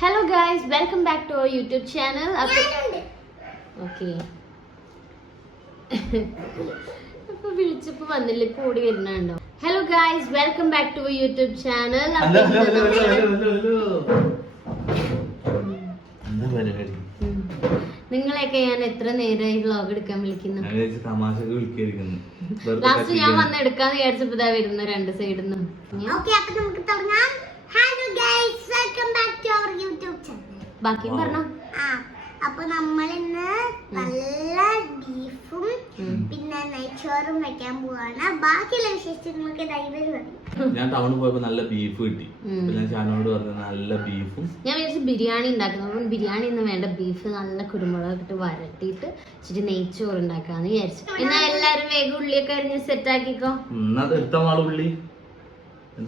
Hello guys, welcome back to our YouTube channel. Okay. അപ്പോൾ വിളിച്ചപ്പോൾ വന്നില്ല, ഇപ്പോൾ ഓടി വരുന്നുണ്ടോ? Hello guys, welcome back to our YouTube channel. നിങ്ങളെയൊക്കെ ഞാൻ എത്ര നേരമായി വ്ലോഗ് എടുക്കാൻ വിളിക്കുന്നു? ലാസ്റ്റ് ഞാൻ വന്ന് എടുക്കാന്ന് വിചാരിച്ചപ്പോ ഇതാ വരുന്ന രണ്ട് സൈഡിൽ നിന്നും. ബാക്കിയും പറഞ്ഞോ. അപ്പൊ നമ്മൾ ഇന്ന് നല്ല ബീഫും പിന്നെ നെയ്ച്ചോറും വെക്കാൻ പോവാണ്. ബാക്കിയുള്ള വിശേഷങ്ങൾക്ക് ഞാൻ ടൗണിൽ പോയപ്പോ നല്ല ബീഫ് കിട്ടി. ഞാൻ ഷാനോട് പറഞ്ഞു നല്ല ബീഫും. ഞാൻ വിചാരിച്ചു ബിരിയാണി ഉണ്ടാക്കുന്നത്. ബിരിയാണി ഒന്നും വേണ്ട, ബീഫ് നല്ല കുരുമുളക് ഇട്ട് വരട്ടിയിട്ട് ഇച്ചിരി നെയ്ച്ചോറ് ഉണ്ടാക്കാന്ന് വിചാരിച്ചു. എന്നാ എല്ലാരും വേഗം ഉള്ളിയൊക്കെ അരിഞ്ഞ് സെറ്റ് ആക്കിക്കോ. ഉള്ളി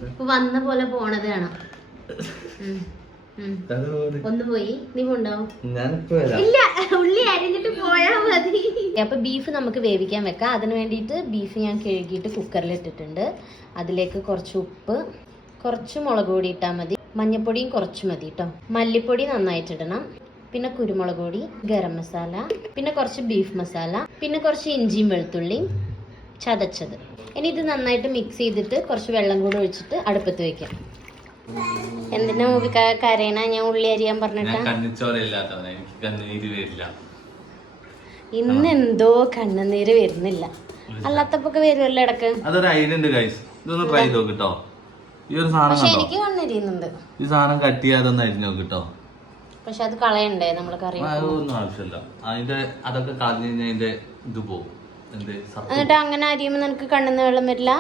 ഇപ്പൊ വന്ന പോലെ പോണത് കാണാം. ഒന്ന് പോയി നീ കൊണ്ടാവും. ഇല്ല, ഉള്ളി അരിഞ്ഞിട്ട് പോയാ മതി. അപ്പൊ ബീഫ് നമുക്ക് വേവിക്കാൻ വെക്കാം. അതിന് വേണ്ടിയിട്ട് ബീഫ് ഞാൻ കഴുകിയിട്ട് കുക്കറിൽ ഇട്ടിട്ടുണ്ട്. അതിലേക്ക് കുറച്ച് ഉപ്പ്, കുറച്ച് മുളക് പൊടി ഇട്ടാൽ മതി. മഞ്ഞപ്പൊടിയും കുറച്ച് മതി കേട്ടോ. മല്ലിപ്പൊടി നന്നായിട്ടിടണം. പിന്നെ കുരുമുളക് പൊടി, ഗരം മസാല, പിന്നെ കുറച്ച് ബീഫ് മസാല, പിന്നെ കുറച്ച് ഇഞ്ചിയും വെളുത്തുള്ളിയും ചതച്ചത്. ഇനി ഇത് നന്നായിട്ട് മിക്സ് ചെയ്തിട്ട് കുറച്ച് വെള്ളം കൂടെ ഒഴിച്ചിട്ട് അടുപ്പത്ത് വെക്കാം. എന്തിനാ കരയണ? ഞാൻ ഉള്ളി അരിയാൻ പറഞ്ഞിട്ടാ. ഇന്ന് എന്തോ കണ്ണുനീര് വരുന്നില്ല, അല്ലാത്തപ്പൊക്കെ വരുമല്ലോ ഇടക്ക്. അതൊരു ഐഡിയ ഉണ്ട് ഗൈസ്, ഇതൊന്ന് ട്രൈ ചെയ്ത് നോക്കിട്ടോ. ഈ ഒരു സാധനം പക്ഷെ എനിക്ക് കണ്ണിരിയുന്നുണ്ട്. ഈ സാധനം കട്ട് ചെയ്യാതൊന്ന് അരിഞ്ഞ് നോക്കിട്ടോ. പക്ഷെ അത് കളയണ്ടേ നമ്മള് കറി? ഒന്നും ആവശ്യമില്ല. അതിന്റെ അതൊക്കെ കളഞ്ഞു കഴിഞ്ഞാൽ അതിന്റെ ഇത് പോകും. എന്നിട്ട് അങ്ങനെ അരിയുമ്പോ നിനക്ക് കണ്ണിന്ന് വെള്ളം വരില്ല?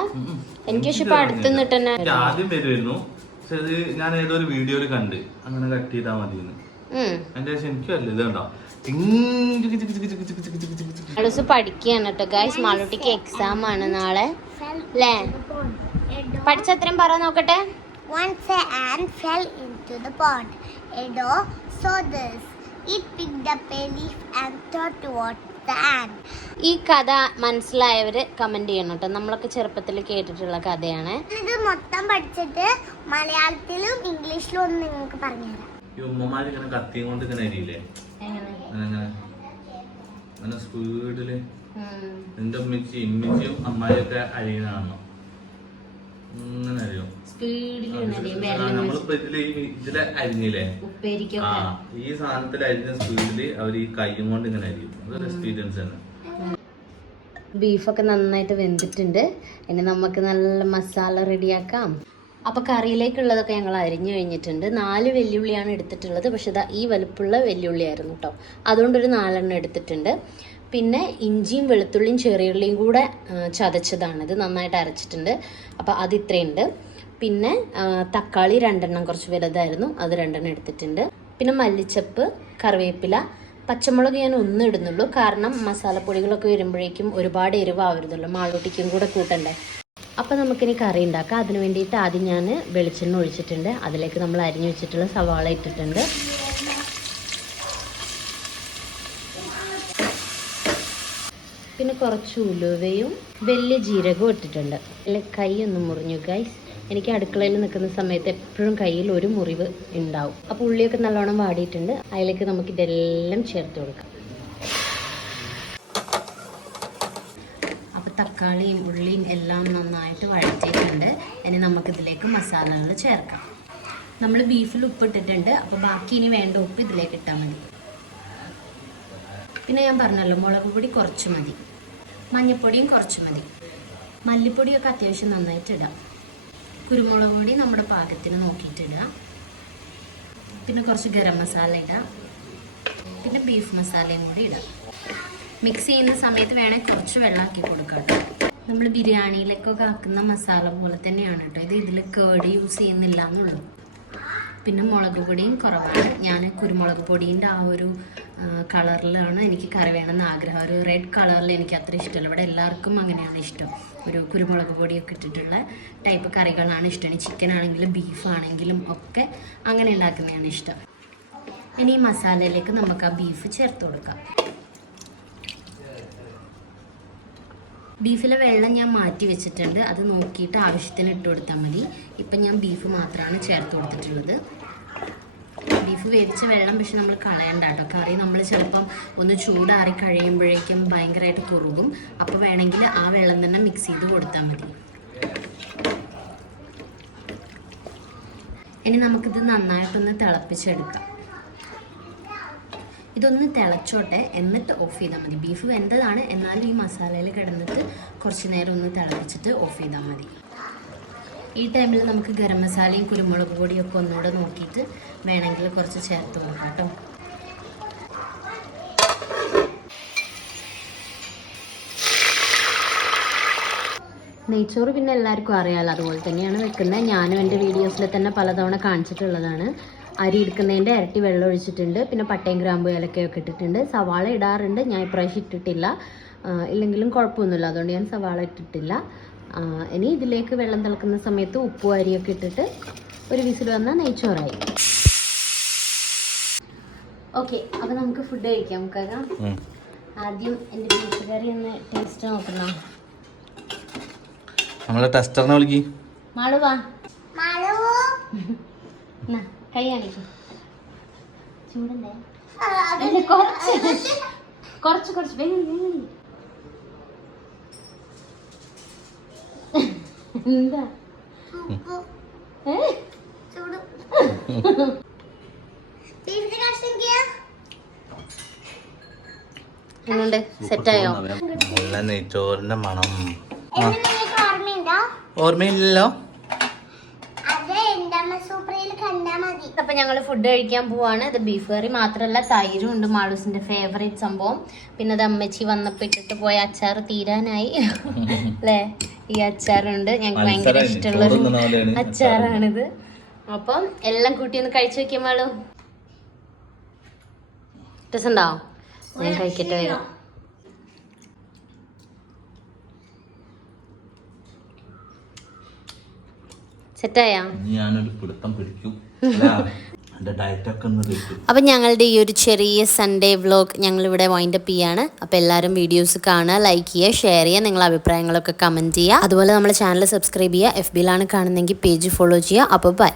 എനിക്ക് പക്ഷെ ഇപ്പൊ അടുത്ത് നിന്നിട്ട് തന്നെ ആദ്യം വരുമായിരുന്നു. പക്ഷെ അത് ഞാൻ ഏതൊരു വീഡിയോയില് കണ്ട് അങ്ങനെ കട്ട് ചെയ്താൽ മതി. അതിന്റെ ശേഷം എനിക്ക് വല്ല ഇത് കണ്ടോ പഠിക്കാണ് കേട്ടോ ഗൈസ്. മാളൂട്ടിക്ക് എക്സാം ആണ് നാളെ അല്ലേ? പഠിച്ചത്രയും പറ നോക്കട്ടെ. Once an ant fell into the pond. A dog saw this. It picked up a leaf and thought towards the ant. ഈ കഥ മനസ്സിലായവര് കമന്റ് ചെയ്യണം കേട്ടോ. നമ്മളൊക്കെ ചെറുപ്പത്തിൽ കേട്ടിട്ടുള്ള കഥയാണ്. ഇത് മൊത്തം പഠിച്ചിട്ട് മലയാളത്തിലും ഇംഗ്ലീഷിലും ഒന്ന് നിങ്ങൾക്ക് പറഞ്ഞുതരാം. ഈ ഉമ്മമാര് ഇങ്ങനെ കത്തിയും കൊണ്ട് ഇങ്ങനെ അരിയില്ലേ, അങ്ങനെ സ്പീഡില്. എന്റെ ഇമ്മിച്ചിയും അമ്മായിയൊക്കെ അരിയണോ ഇങ്ങനെ അറിയോ നമ്മളിപ്പോ ഇതിലെ അരിഞ്ഞില്ലേ, ഈ സാധനത്തിൽ അരിഞ്ഞ സ്പീഡില് അവർ ഈ കൈയും കൊണ്ട് ഇങ്ങനെ അരിയും. അതൊരു എക്സ്പീരിയൻസ് തന്നെ. ബീഫൊക്കെ നന്നായിട്ട് വെന്തിട്ടുണ്ട്. ഇനി നമുക്ക് നല്ല മസാല റെഡിയാക്കാം. അപ്പോൾ കറിയിലേക്കുള്ളതൊക്കെ ഞങ്ങൾ അരിഞ്ഞു കഴിഞ്ഞിട്ടുണ്ട്. 4 വെല്ലുള്ളിയാണ് എടുത്തിട്ടുള്ളത്. പക്ഷെ ഇതാ ഈ വലുപ്പുള്ള വെല്ലുള്ളി ആയിരുന്നു കേട്ടോ, അതുകൊണ്ടൊരു 4 എടുത്തിട്ടുണ്ട്. പിന്നെ ഇഞ്ചിയും വെളുത്തുള്ളിയും ചെറിയുള്ളിയും കൂടെ ചതച്ചതാണ്. ഇത് നന്നായിട്ട് അരച്ചിട്ടുണ്ട്. അപ്പോൾ അത് ഇത്രയുണ്ട്. പിന്നെ തക്കാളി 2 കുറച്ച് വലുതായിരുന്നു, അത് 2 എടുത്തിട്ടുണ്ട്. പിന്നെ മല്ലിച്ചപ്പ്, കറിവേപ്പില, പച്ചമുളക് ഞാൻ 1 ഇടുന്നുള്ളൂ. കാരണം മസാലപ്പൊടികളൊക്കെ വരുമ്പോഴേക്കും ഒരുപാട് എരിവാവരുതല്ലോ, മാളൂട്ടിക്കും കൂടെ കൂട്ടണ്ടേ. അപ്പോൾ നമുക്കിനി കറി ഉണ്ടാക്കാം. അതിന് വേണ്ടിയിട്ട് ആദ്യം ഞാൻ വെളിച്ചെണ്ണ ഒഴിച്ചിട്ടുണ്ട്. അതിലേക്ക് നമ്മൾ അരിഞ്ഞു വെച്ചിട്ടുള്ള സവാള ഇട്ടിട്ടുണ്ട്. പിന്നെ കുറച്ച് ഉലുവയും വലിയ ജീരകവും ഇട്ടിട്ടുണ്ട്. അതിൽ കൈ ഒന്ന് മുറിഞ്ഞു ഗൈസ്. എനിക്ക് അടുക്കളയിൽ നിൽക്കുന്ന സമയത്ത് എപ്പോഴും കയ്യിൽ ഒരു മുറിവ് ഉണ്ടാവും. അപ്പോൾ ഉള്ളിയൊക്കെ നല്ലോണം വാടിയിട്ടുണ്ട്. അതിലേക്ക് നമുക്ക് ഇതെല്ലാം ചേർത്ത് കൊടുക്കാം. അപ്പോൾ തക്കാളിയും ഉള്ളിയും എല്ലാം നന്നായിട്ട് വഴറ്റിയിട്ടുണ്ട്. ഇനി നമുക്കിതിലേക്ക് മസാലകൾ ചേർക്കാം. നമ്മൾ ബീഫിൽ ഉപ്പിട്ടിട്ടുണ്ട്. അപ്പോൾ ബാക്കി ഇനി വേണ്ട ഉപ്പ് ഇതിലേക്ക് ഇട്ടാൽ മതി. പിന്നെ ഞാൻ പറഞ്ഞല്ലോ, മുളക് പൊടി കുറച്ച് മതി, മഞ്ഞൾപ്പൊടിയും കുറച്ച് മതി, മല്ലിപ്പൊടിയൊക്കെ അത്യാവശ്യം നന്നായിട്ട് ഇടാം. കുരുമുളക് പൊടി നമ്മുടെ പാകത്തിന് നോക്കിയിട്ട് ഇടുക. പിന്നെ കുറച്ച് ഗരം മസാല ഇടാം. പിന്നെ ബീഫ് മസാലയും കൂടി ഇടാം. മിക്സ് ചെയ്യുന്ന സമയത്ത് വേണേൽ കുറച്ച് വെള്ളമാക്കി കൊടുക്കാം. നമ്മൾ ബിരിയാണിയിലേക്കൊക്കെ ആക്കുന്ന മസാല പോലെ തന്നെയാണ് കേട്ടോ ഇത്. ഇതിൽ കേട് യൂസ് ചെയ്യുന്നില്ല എന്നുള്ളൂ. പിന്നെ മുളക് പൊടിയും കുറവാണ്. ഞാൻ കുരുമുളക് പൊടീൻ്റെ ആ ഒരു കളറിലാണ് എനിക്ക് കറി വേണമെന്ന് ആഗ്രഹം. ഒരു റെഡ് കളറിൽ എനിക്ക് അത്ര ഇഷ്ടമല്ല. ഇവിടെ എല്ലാവർക്കും അങ്ങനെയാണ് ഇഷ്ടം. ഒരു കുരുമുളക് പൊടിയൊക്കെ ഇട്ടിട്ടുള്ള ടൈപ്പ് കറികളാണ് ഇഷ്ടം. ചിക്കൻ ആണെങ്കിലും ബീഫ് ആണെങ്കിലും ഒക്കെ അങ്ങനെ ഉണ്ടാക്കുന്നതാണ് ഇഷ്ടം. ഇനി ഈ മസാലയിലേക്ക് നമുക്ക് ആ ബീഫ് ചേർത്ത് കൊടുക്കാം. ബീഫിലെ വെള്ളം ഞാൻ മാറ്റി വെച്ചിട്ടുണ്ട്. അത് നോക്കിയിട്ട് ആവശ്യത്തിന് ഇട്ട് കൊടുത്താൽ മതി. ഇപ്പം ഞാൻ ബീഫ് മാത്രമാണ് ചേർത്ത് കൊടുത്തിട്ടുള്ളത്. ബീഫ് വേവിച്ച വെള്ളം പക്ഷെ നമ്മൾ കളയണ്ട കേട്ടോ. കറി നമ്മൾ ചിലപ്പം ഒന്ന് ചൂടാറി കഴിയുമ്പോഴേക്കും ഭയങ്കരമായിട്ട് കുറുകും. അപ്പോൾ വേണമെങ്കിൽ ആ വെള്ളം തന്നെ മിക്സ് ചെയ്ത് കൊടുത്താൽ മതി. ഇനി നമുക്കിത് നന്നായിട്ടൊന്ന് തിളപ്പിച്ചെടുക്കാം. ഇതൊന്ന് തിളച്ചോട്ടെ, എന്നിട്ട് ഓഫ് ചെയ്താൽ മതി. ബീഫ് വെന്തതാണ്, എന്നാലും ഈ മസാലയിൽ കിടന്നിട്ട് കുറച്ച് നേരം ഒന്ന് തിളപ്പിച്ചിട്ട് ഓഫ് ചെയ്താൽ മതി. ഈ ടൈമിൽ നമുക്ക് ഗരം മസാലയും കുരുമുളക് പൊടിയും ഒക്കെ ഒന്നുകൂടെ നോക്കിയിട്ട് വേണമെങ്കിൽ കുറച്ച് ചേർത്ത് നോക്കാം കേട്ടോ. നെയ്ച്ചോറ് പിന്നെ എല്ലാവർക്കും അറിയാമല്ലോ, അതുപോലെ തന്നെയാണ് വെക്കുന്നത്. ഞാനും എൻ്റെ വീഡിയോസിൽ തന്നെ പലതവണ കാണിച്ചിട്ടുള്ളതാണ്. അരി എടുക്കുന്നതിൻ്റെ ഇരട്ടി വെള്ളം ഒഴിച്ചിട്ടുണ്ട്. പിന്നെ പട്ടയും ഗ്രാമ്പു ഏലക്കയൊക്കെ ഇട്ടിട്ടുണ്ട്. സവാള ഇടാറുണ്ട്, ഞാൻ ഇപ്രാവശ്യം ഇട്ടിട്ടില്ല. ഇല്ലെങ്കിലും കുഴപ്പമൊന്നുമില്ല, അതുകൊണ്ട് ഞാൻ സവാള ഇട്ടിട്ടില്ല. ഇനി ഇതിലേക്ക് വെള്ളം തിളക്കുന്ന സമയത്ത് ഉപ്പും അരിയൊക്കെ ഇട്ടിട്ട് ഒരു വിസിൽ വന്നാൽ നെയ്ച്ചോറായി. ഓക്കെ, അപ്പോൾ നമുക്ക് ഫുഡ് കഴിക്കാം. നമുക്കറിയാം ആദ്യം എൻ്റെ ബീഫ് കറി ഒന്ന് ടേസ്റ്റ് നോക്കണം. നമ്മളെ ടെസ്റ്ററിനെ വിളിക്ക്. മാളുവാ, കൈ കാണിക്കും. ചൂടണ്ടേ? കുറച്ച് കുറച്ച് വേഗം. എന്താ എന്നുണ്ട്? സെറ്റായോ? നല്ല നെയ്ച്ചോറിന്റെ മണം ഓർമ്മയില്ലല്ലോ. അപ്പൊ ഞങ്ങള് ഫുഡ് കഴിക്കാൻ പോവാണ്. ഇത് ബീഫ് കറി മാത്രല്ല, തൈരും ഉണ്ട്, മാളൂസിന്റെ ഫേവറേറ്റ് സംഭവം. പിന്നെ അത് അമ്മച്ചി വന്നപ്പോ ഇട്ടിട്ട് പോയ അച്ചാർ തീരാനായി അല്ലേ? ഈ അച്ചാറുണ്ട്, ഞങ്ങൾക്ക് ഭയങ്കര ഇഷ്ടമുള്ളൊരു അച്ചാറാണിത്. അപ്പം എല്ലാം കൂട്ടി ഒന്ന് കഴിച്ചു നോക്കിയ മാളു. രസമുണ്ടാവും? ഞാൻ കഴിക്കട്ടെ വേഗം. സെറ്റായാ? ഞാനൊരു പിടുത്തം പിടിക്കും. അപ്പം ഞങ്ങളുടെ ഈ ഒരു ചെറിയ സൺഡേ വ്ലോഗ് ഞങ്ങളിവിടെ വൈൻഡപ്പ് ചെയ്യാണ്. അപ്പോൾ എല്ലാവരും വീഡിയോസ് കാണുക, ലൈക്ക് ചെയ്യുക, ഷെയർ ചെയ്യുക, നിങ്ങളുടെ അഭിപ്രായങ്ങളൊക്കെ കമൻറ്റ് ചെയ്യുക. അതുപോലെ നമ്മുടെ ചാനൽ സബ്സ്ക്രൈബ് ചെയ്യുക. FBയിലാണ് കാണുന്നതെങ്കിൽ പേജ് ഫോളോ ചെയ്യുക. അപ്പോൾ ബൈ.